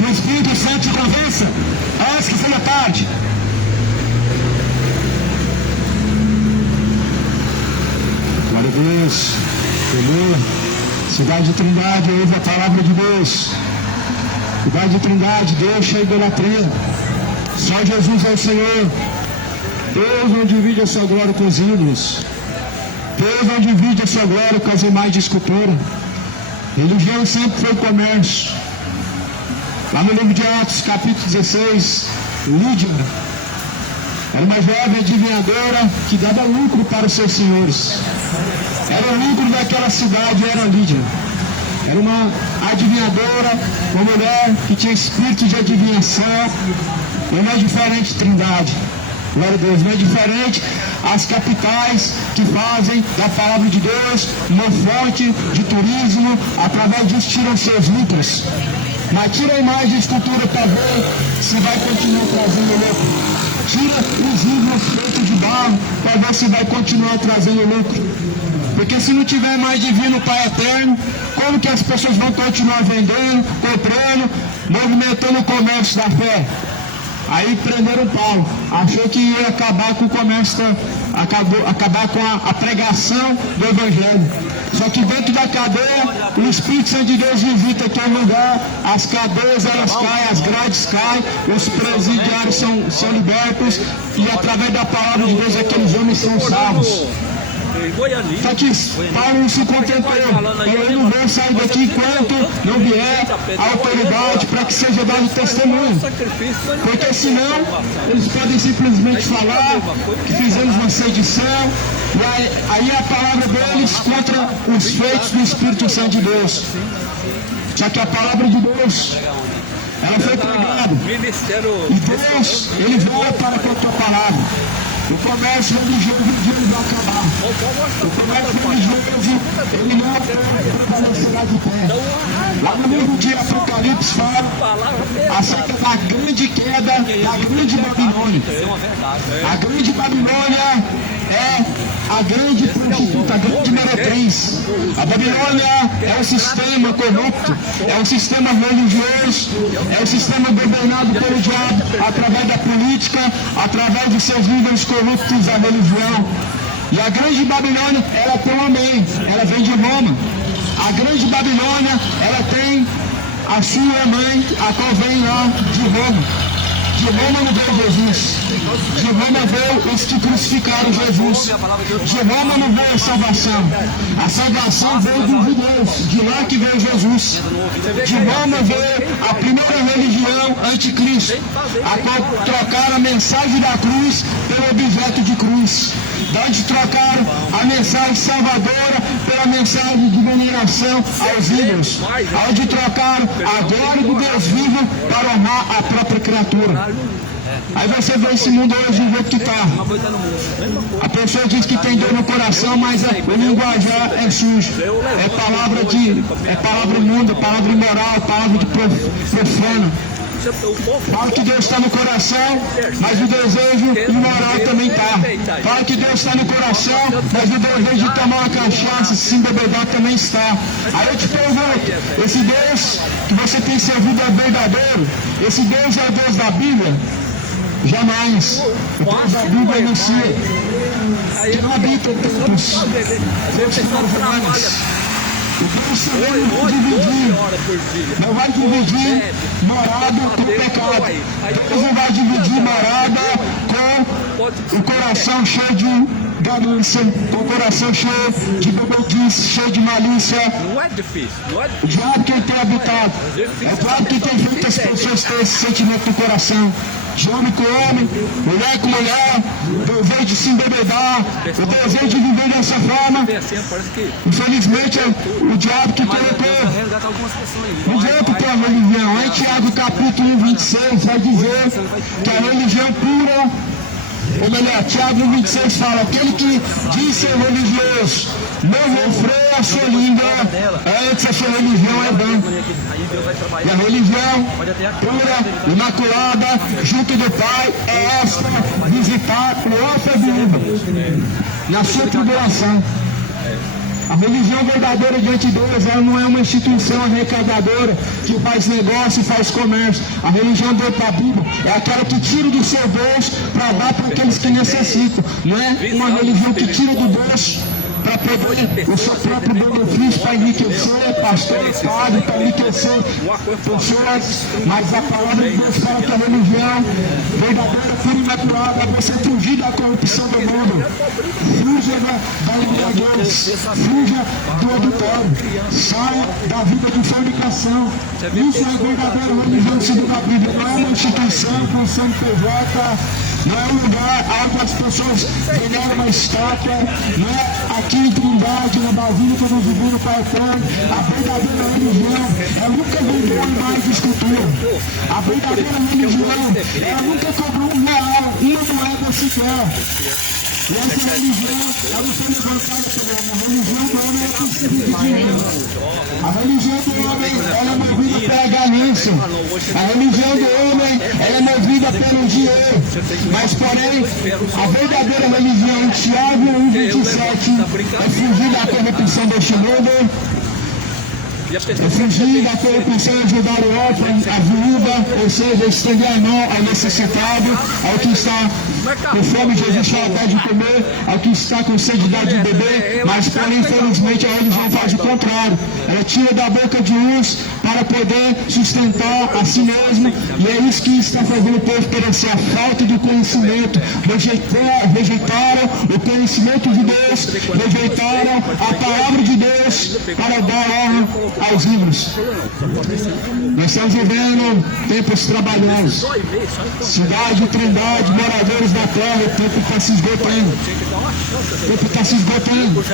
Que o Espírito Santo te convença antes que seja tarde. Glória a Deus. Senhor, cidade de Trindade, ouve a palavra de Deus. Cidade de Trindade, deixa a idolatria. Só Jesus é o Senhor. Deus não divide a sua glória com os ídolos. Deus não divide a sua glória com as imagens de escultura. Religião sempre foi comércio. Lá no livro de Atos, capítulo 16, Lídia era uma jovem adivinhadora que dava lucro para os seus senhores. Era o lucro daquela cidade, era Lídia. Era uma adivinhadora, uma mulher que tinha espírito de adivinhação. Não é diferente de Trindade. Glória a Deus, não é diferente as capitais que fazem da palavra de Deus uma fonte de turismo, através disso tiram seus lucros. Mas tira a imagem de escultura para ver se vai continuar trazendo lucro. Tira os ídolos feitos de barro para ver se vai continuar trazendo lucro. Porque se não tiver mais divino Pai Eterno, como que as pessoas vão continuar vendendo, comprando, movimentando o comércio da fé? Aí prenderam Paulo, achou que ia acabar com o comércio, acabar com a pregação do Evangelho. Só que dentro da cadeia, o Espírito Santo de Deus visita aquele lugar, as cadeias elas caem, as grades caem, os presidiários são libertos e através da palavra de Deus aqueles homens são salvos. Só que Paulo não se contentou, eu não vou sair daqui enquanto não vier a autoridade para que seja dado testemunho, porque senão eles podem simplesmente falar que fizemos uma sedição, e aí a palavra deles contra os feitos do Espírito Santo de Deus. Só que a palavra de Deus, ela foi pregada, e Deus, Ele veio para com a tua palavra. O comércio religioso vai acabar. O comércio religioso, ele não permanecerá de pé. Lá no livro de Apocalipse fala acerca da grande queda da grande Babilônia. A grande Babilônia é a grande prostituta, a grande meretriz. A Babilônia é um sistema corrupto, é um sistema religioso, é um sistema governado pelo diabo através da política, através de seus líderes corruptos da religião. E a grande Babilônia, ela tem um amém, ela vem de Roma. A grande Babilônia, ela tem a sua mãe, a qual vem lá de Roma. De Roma não veio Jesus. De Roma veio os que crucificaram Jesus. De Roma não veio a salvação. A salvação veio dos judeus. De lá que veio Jesus. De Roma veio a primeira religião anticristo, a qual trocaram a mensagem da cruz pelo objeto de cruz. Da onde trocaram a mensagem salvadora pela mensagem de veneração aos ídolos. Onde trocaram a glória do Deus vivo para honrar a própria criatura. Aí você vê esse mundo hoje do jeito que está. A pessoa diz que tem dor no coração, mas o linguajar é sujo. É palavra imunda, palavra imoral, palavra de profano. Fala que Deus está no coração, mas o desejo imoral também está. Fala que Deus está no coração, mas o desejo de tomar uma cachaça, se embebedar também está. Aí eu te pergunto, esse Deus que você tem servido é verdadeiro? Esse Deus é o Deus da Bíblia? Jamais. O Deus da Bíblia anuncia que não habita templos. Deus está humanos. O Deus não vai dividir, não vai dividir morada com pecado. Deus não vai dividir morada com o coração cheio de ganância, com o coração cheio de bebedice, cheio de malícia. O diabo que ele tem habitado, é claro que tem feito as pessoas terem esse sentimento no coração. De homem com homem, mulher com mulher, o desejo de se embebedar, o desejo de viver dessa forma. Infelizmente é o diabo que colocou no diabo para a religião. Em Tiago capítulo 26 vai dizer que a religião pura, ou melhor, Tiago 26 fala, aquele que diz ser religioso, não refreia a sua língua, antes a sua religião é vã. E a religião pura, imaculada, junto do Pai, é esta, visitar o orfão e viúva na sua tribulação. A religião verdadeira diante de Deus, ela não é uma instituição arrecadadora que faz negócio e faz comércio. A religião dentro da Bíblia é aquela que tira do seu bolso para dar para aqueles que necessitam. Não é uma religião que tira do bolso para poder o seu próprio benefício, para enriquecer, pastor, padre, para enriquecer pessoas. Mas a palavra de Deus fala que a religião verdadeira, pura e natural, é você fugir da corrupção do mundo, fuja da embriaguez, fuja do adultério, saia da vida de fornicação. Isso é a verdadeira religião segundo a Bíblia. Não é uma instituição com CNPJ, não é um lugar onde as pessoas veneram uma estátua, não é aqui em Trindade, na Basílica do Divino Pai Eterno. A verdadeira religião, ela nunca vendeu animais de escultura. A verdadeira religião, ela nunca cobrou R$1, uma moeda sequer. E essa religião, ela não foi levantada pela religião do homem, é possível de dinheiro. A religião do homem, ela é movida pela ganância. A religião do homem, ela é movida pelo dinheiro. Mas, porém, a verdadeira religião, em Tiago 1,27, é fugir da corrupção deste mundo, é fugir da corrupção e ajudar o órfão, a viúva, ou seja, estender a mão ao necessitado, ao que está com fome, Jesus fala, dá de comer, ao que está com sede, dá de beber. Mas, porém, infelizmente, a religião faz o contrário. Ela tira da boca de uns para poder sustentar a si mesmo, e é isso que está fazendo o povo perecer, a falta de conhecimento. Rejeitaram o conhecimento de Deus, rejeitaram a palavra de Deus para dar honra aos livros. Nós estamos vivendo tempos trabalhosos. Cidade, Trindade, moradores da terra, o tempo está se esgotando. O tempo está se esgotando.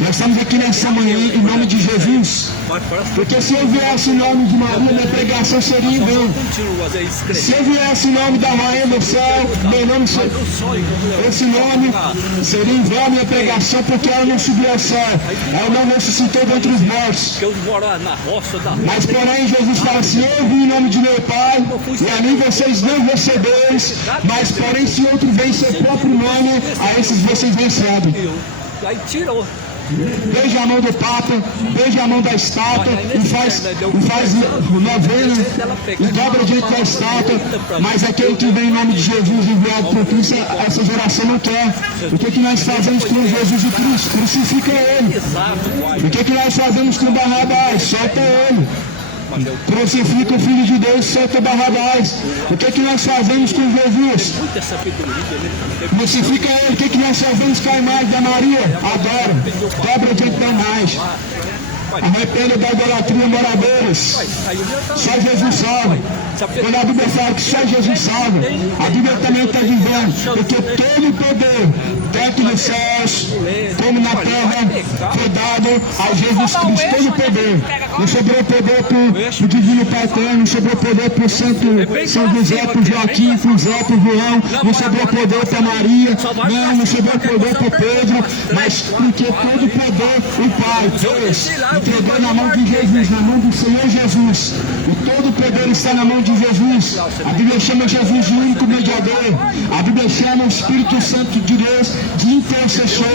Nós estamos aqui nessa manhã em nome de Jesus. Porque se eu viesse o nome de Maria, minha pregação seria em vão. Se eu viesse o nome da Rainha do Céu, meu nome seria... Esse nome seria em vão minha pregação, porque ela não subiu ao céu. Ela não ressuscitou dentre os mortos. Mas porém Jesus fala assim, eu vim em nome de meu Pai, e a mim vocês não recebeis, mas porém se outro vem em seu próprio nome, a esses vocês recebem. Aí tirou. Beija a mão do Papa, beija a mão da estátua, e faz novena, e dobra diante da estátua, mas aquele que vem em nome de Jesus enviado por Cristo, essa geração não quer. O que nós fazemos com Jesus e Cristo? Crucifica ele. O que nós fazemos com Barrabás? Solta ele. Crucifica o Filho de Deus, solta Barrabás. O que nós fazemos com Jesus? Crucifica ele. O que nós fazemos com a imagem da Maria? Adora. Dobra diante da imagem. Arrependa da idolatria, moradores. Só Jesus salva. Quando a Bíblia fala que só Jesus salva, a Bíblia também está dizendo, porque todo o poder, tanto nos céus como na terra, foi dado a Jesus Cristo. Todo o poder. Não sobrou poder para o Divino Pai Eterno, não sobrou poder para o Santo São José, para o Joaquim, para o Zé, para o João, não sobrou poder para Maria, não sobrou poder para Pedro, mas porque todo o poder o Pai, Deus, entregou na mão de Jesus, na mão do Senhor Jesus. E todo o poder está na mão de Jesus. A Bíblia chama Jesus de único mediador. A Bíblia chama o Espírito Santo de Deus de intercessor.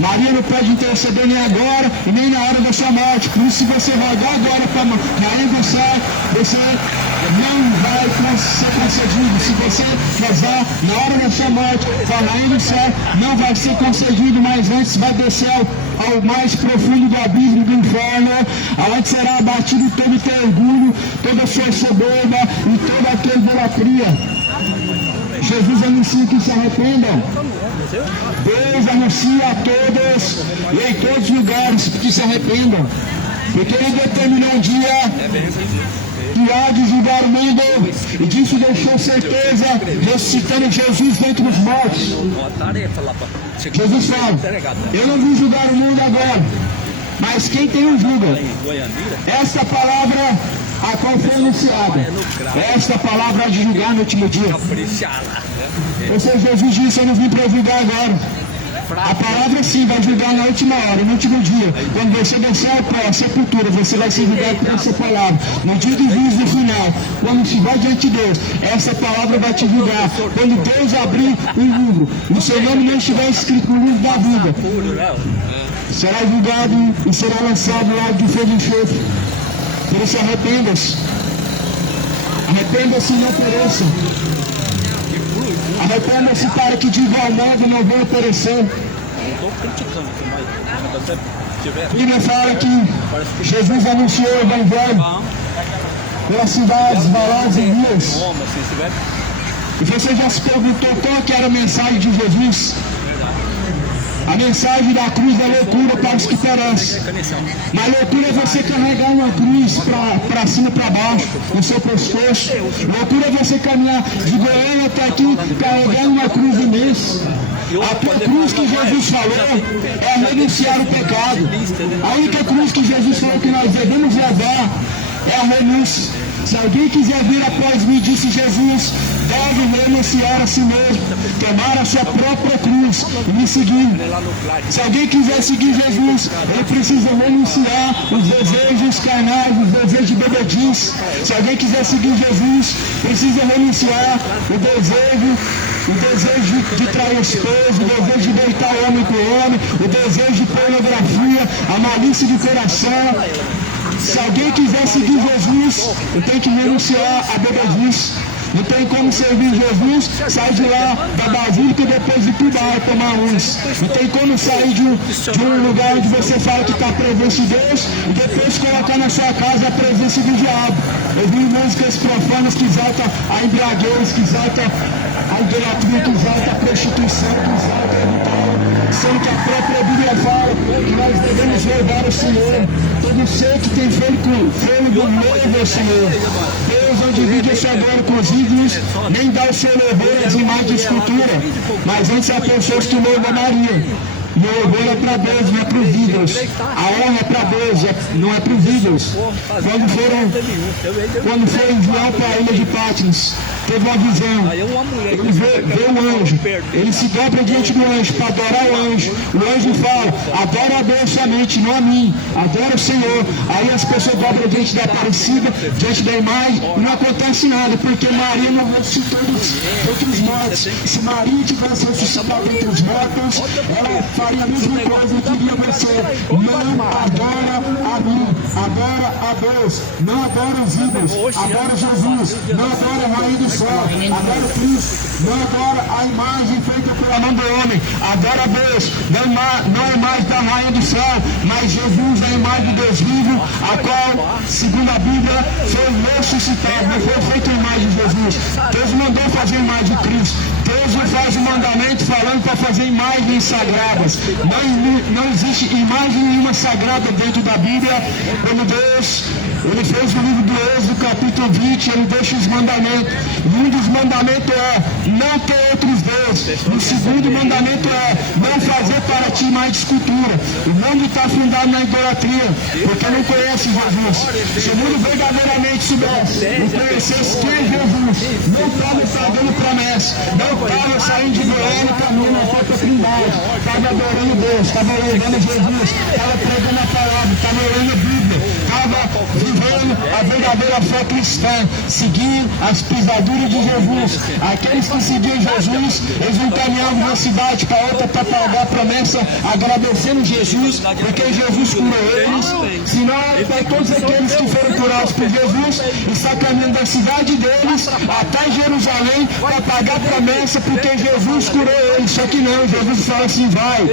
Maria não pode interceder nem agora e nem na hora da sua morte. Por isso, se você rogar agora para a Rainha do Céu, você não vai ser concedido. Se você rezar na hora da sua morte para a Rainha do Céu, não vai ser concedido, mas antes vai descer ao mais profundo do abismo do inferno, aonde será abatido todo o teu orgulho, toda a sua soberba e toda a tua idolatria. Jesus anuncia que se arrependam. Deus anuncia a todos e em todos os lugares que se arrependam. Porque ele determinou um dia que há de julgar o mundo, e disso deixou certeza, ressuscitando Jesus dentre os mortos. Jesus fala, eu não vim julgar o mundo agora, mas quem tem o julga. Esta palavra a qual foi anunciada, esta palavra há de julgar no último dia. Ou seja, Jesus disse, eu não vim para julgar agora. A palavra sim vai julgar na última hora, no último dia. Quando você descer ao pó, a sepultura, você vai ser julgado por essa palavra. No dia do juízo final, quando se vai diante de Deus, essa palavra vai te julgar. Quando Deus abrir o livro, e o seu nome não estiver escrito no livro da vida, será julgado e será lançado lá de fogo e enxofre. Por isso arrependa-se. Arrependa-se e não pereça. Arrependa-se para que de igual modo não venha perecer. A Bíblia fala que Jesus anunciou o Evangelho pelas cidades, valadas e vilas. E você já se perguntou qual que era a mensagem de Jesus? A mensagem da cruz é loucura para os que perecem. Mas loucura é você carregar uma cruz para cima e para baixo, no seu pescoço. Loucura é você caminhar de Goiânia até aqui, carregando uma cruz imensa. A cruz que Jesus falou é renunciar o pecado. A única cruz que Jesus falou que nós devemos levar é a renúncia. Se alguém quiser vir após mim, disse Jesus, deve renunciar a si mesmo, tomar a sua própria cruz e me seguir. Se alguém quiser seguir Jesus, ele precisa renunciar os desejos carnais, os desejos de bebedice. Se alguém quiser seguir Jesus, precisa renunciar o desejo de trair o esposo, o desejo de deitar o homem com o homem, o desejo de pornografia, a malícia de coração. Se alguém quiser seguir Jesus, tem que renunciar a bebedice. Não tem como servir Jesus, sair de lá da basílica e depois de cuidar e tomar uns. Não tem como sair de um lugar onde você fala que está a presença de Deus e depois colocar na sua casa a presença do diabo. Ouvir músicas profanas que exaltam a embriaguez, que exaltam a idolatria, que exaltam a prostituição, que exaltam a adultério, sendo que a própria Bíblia fala que nós devemos louvar o Senhor. Todo ser que tem fôlego louva o Senhor. Deus não divide a sua glória com os ídolos, nem dá o seu louvor às imagens de escultura, mas antes há pessoas que louvam Maria. E o louvor é para Deus, não é para os ídolos. A honra é para Deus, não é para os ídolos. Quando foi João para a ilha de Patmos, teve uma visão. Ele vê um anjo. Ele se dobra diante do anjo para adorar o anjo. O anjo fala, adora a Deus somente, não a mim. Adora o Senhor. Aí as pessoas dobram diante da Aparecida, diante da imagem, e não acontece nada, porque Maria não ressuscitou entre os mortos. Se Maria tivesse ressuscitado entre os mortos, ela faria a mesma coisa que iria você. Não adora a mim, adora a Deus, não adora os ídolos, adora Jesus, não adora a Rainha do Céu, adora Cristo, não adora a imagem feita pela mão do homem, adora a Deus, não a imagem da Rainha do Céu, mas Jesus é a imagem do Deus vivo, a qual, segundo a Bíblia, foi ressuscitado, não foi feita a imagem de Jesus. Deus mandou fazer a imagem de Cristo. Deus não faz o mandamento falando para fazer imagens sagradas. Não existe imagem nenhuma sagrada dentro da Bíblia. Quando Deus, ele fez no livro do Êxodo, capítulo 20, ele deixa os mandamentos. E um dos mandamentos é não ter outros deuses. O segundo mandamento é não fazer para ti mais de escultura. O mundo está fundado na idolatria, porque não conhece Jesus. Se o mundo verdadeiramente soubesse e conhecesse quem é Jesus, não estava pagando promessa, não estava saindo de Goiânia e caminhando na própria Trindade, estava adorando Deus, estava louvando Jesus, estava pregando a palavra, estava lendo a Bíblia, estava vivendo a verdadeira fé cristã, seguindo as pisaduras de Jesus. Aqueles que seguiam Jesus, eles não caminhavam de uma cidade para outra para pagar a promessa, agradecendo Jesus, porque Jesus curou eles. Senão, para todos aqueles que foram curados por Jesus, está caminhando da cidade deles até Jerusalém para pagar a promessa, porque Jesus curou eles. Só que não, Jesus fala assim, vai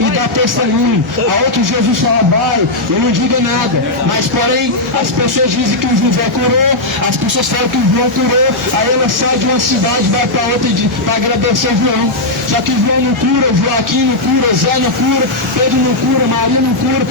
e dá testemunho. A outro Jesus fala, vai, eu não digo nada. Mas porém, as pessoas dizem que o José curou, as pessoas falam que o João curou, aí ela sai de uma cidade, vai para outra para agradecer João. Só que João não cura, Joaquim não cura, Zé não cura, Pedro não cura, Maria não cura.